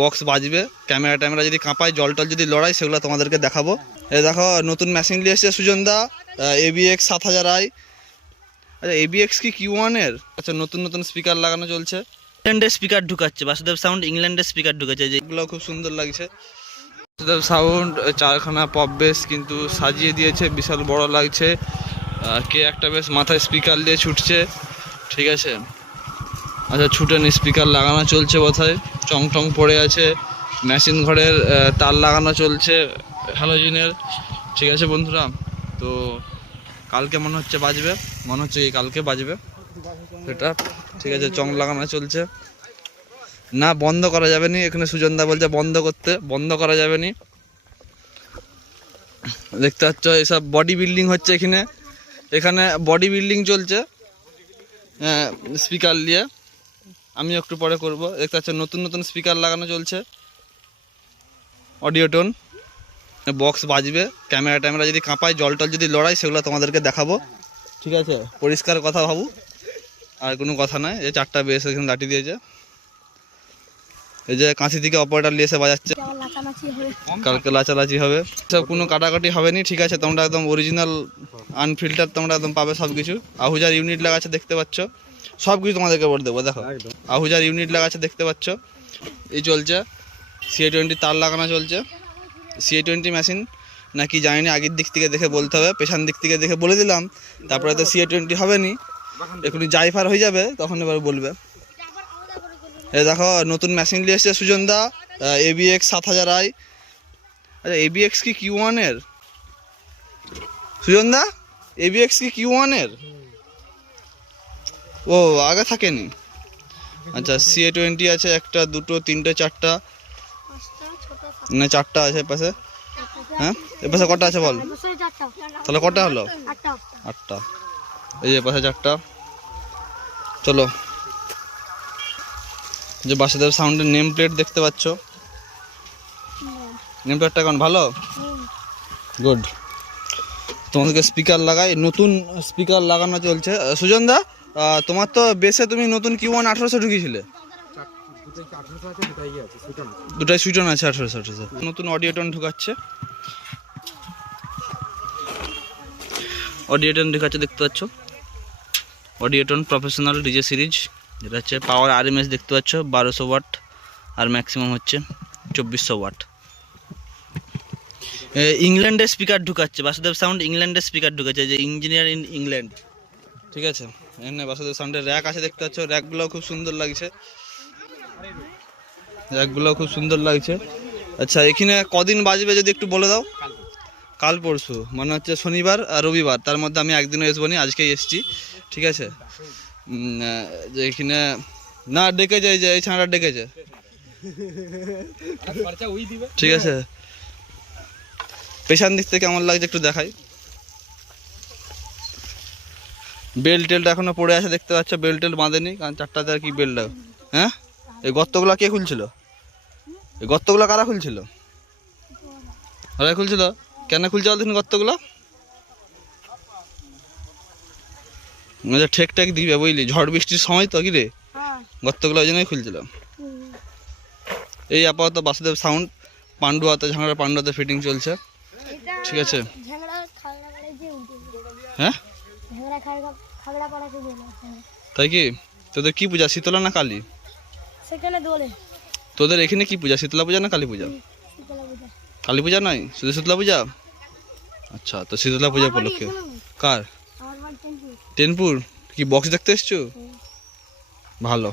Box বাজবে, camera ট্যামেরা যদি কাঁপায়, জল টল যদি লড়াই, সেগুলো তোমাদেরকে দেখাবো। এই দেখো নতুন মেশিন নিয়ে এসেছে সুজনদা, ABX 7000i। আচ্ছা ABX কি Q1 এর? আচ্ছা নতুন নতুন স্পিকার লাগানো চলছে, ইংল্যান্ডের স্পিকার ঢুকাচ্ছে বাসুদেব সাউন্ড, ইংল্যান্ডের স্পিকার ঢুকাচ্ছে, যেগুলো খুব সুন্দর লাগছে। বাসুদেব সাউন্ড 4খানা পপ বেস কিন্তু সাজিয়ে দিয়েছে, বিশাল বড় লাগছে। কে একটা বেশ মাথায় স্পিকার দিয়ে ছুটছে, ঠিক আছে। আচ্ছা ছুটেন, স্পিকার লাগানো চলছে বোধহয়, চং টং পড়ে আছে। মেশিন ঘরের তার লাগানো চলছে হ্যালোজিনের, ঠিক আছে বন্ধুরা। তো কালকে মনে হচ্ছে বাজবে, মনে হচ্ছে এই কালকে বাজবে এটা, ঠিক আছে। চং লাগানো চলছে, না বন্ধ করা যাবে নি, এখানে সুজনদা বলছে বন্ধ করতে, বন্ধ করা যাবে নি। দেখতে পাচ্ছ এসব বডি বিল্ডিং হচ্ছে এখানে, এখানে বডি বিল্ডিং চলছে স্পিকার নিয়ে, আমি একটু পরে করব। দেখতে পাচ্ছ নতুন নতুন স্পিকার লাগানো চলছে, অডিও টোন, বক্স বাজবে, ক্যামেরা ট্যামেরা যদি কাঁপায়, জল টল যদি লড়াই, সেগুলো তোমাদেরকে দেখাবো, ঠিক আছে। পরিষ্কার কথা ভাবু, আর কোনো কথা নয়। এই 4টা বেস এখানে লাঠি দিয়েছে, এই যে কাঁচি থেকে অপারেটর নিয়ে এসে বাজাচ্ছে, কালকে লাচালাচি হবে, সব কোনো কাটাকাটি হবে নি, ঠিক আছে। তোমরা একদম অরিজিনাল আনফিল্টার তোমরা একদম পাবে সব কিছু। আহুজার ইউনিট লাগাচ্ছে দেখতে পাচ্ছ, সব কিছু তোমাদেরকে বলে দেবো। দেখো আহুজার ইউনিট লাগাচ্ছে দেখতে পাচ্ছ, এই চলছে। CA20 তার লাগানো চলছে, CA20 মেশিন নাকি জানি না, আগের দিক থেকে দেখে বলতে হবে, পেছন দিক থেকে দেখে বলে দিলাম, তারপরে তো CA20 হবে নি, এখনই জাইফার হয়ে যাবে, তখন এবার বলবে। এই দেখো নতুন মেশিন নিয়ে এসেছে সুজনদা, ABX 7000i। আচ্ছা ABX কি Q1 এর? সুজনদা ABX কি Q1 এর? ও আগে থাকেনি। আচ্ছা CA20 আছে, 1টা 2টো 3টে 4টা, না 4টা আছে পাশে। হ্যাঁ এ পাশে কটা আছে বল, তাহলে কটা হলো? 8টা। এই যে পাশে 4টা। চলো, যে বাসুদেব সাউন্ডের নেম প্লেট দেখতে পাচ্ছ, নেম প্লেটটা কেমন? ভালো, গুড। তোমাদেরকে স্পিকার লাগাই, নতুন স্পিকার লাগানো চলছে। সুজনদা তোমার তো বেসে তুমি নতুন Q1 1800 ঢুকিয়েছিলে, দুটাই সুইটন আছে 1800। নতুন অডিও টোন ঢুকাচ্ছে, অডিও টোন ঢুকাচ্ছে দেখতে পাচ্ছ, audio tone professional DJ series, যেটা হচ্ছে পাওয়ার RMS দেখতে পাচ্ছ 1200 ওয়াট, আর ম্যাক্সিমাম হচ্ছে 2400 ওয়াট। ইংল্যান্ডের স্পিকার ঢুকাচ্ছে বাসুদেব সাউন্ড, ইংল্যান্ডের স্পিকার ঢুকাচ্ছে, যে ইঞ্জিনিয়ার ইন ইংল্যান্ড, ঠিক আছে। এখানে বাসুদেব সাউন্ডের র্যাক আছে দেখতে পাচ্ছ, র্যাকগুলো খুব সুন্দর লাগছে, র্যাকগুলো খুব সুন্দর লাগছে। আচ্ছা এখানে কদিন বাজবে যদি একটু বলে দাও? কাল পরশু, মানে হচ্ছে শনিবার আর রবিবার, তার মধ্যে আমি একদিনও আসবো নি, আজকেই এসছি, ঠিক আছে। যে এখানে না ডেকেছে, এই যে এই ছানাটা ডেকেছে, ঠিক আছে। পেছন দিক থেকে কেমন লাগছে একটু দেখাই। বেল্ট টেল্ট এখনো পড়ে আছে দেখতে পাচ্ছ, বেল্ট টেল্ট বাঁধেনি, কারণ 4টাতে আর কি বেল্ট। হ্যাঁ এই গর্তগুলো কে খুলছিল? এই গর্তগুলো কারা খুলছিল? ওরা খুলছিল, কেন খুলছে বল গর্তগুলো? ঠেক ঠেক দিবে বুঝলি, ঝড় বৃষ্টির সময় তো কি রে, গর্তগুলো ওই জন্যই খুলছিল। এই আপাতত বাসুদেব সাউন্ড পান্ডুয়াতে, ঝাংড়া পান্ডুয়াতে ফিটিং চলছে, ঠিক আছে। হ্যাঁ তাই কি? তোদের কি পূজা, শীতলা না কালী? তোদের এখানে কি পূজা, শীতলা পূজা না কালী পূজা? কালী পূজা নয়, শুধু শীতলা পূজা? আচ্ছা তো শীতলা পূজা উপলক্ষে কার? টেনপুর কি বক্স দেখতে এসছো? ভালো।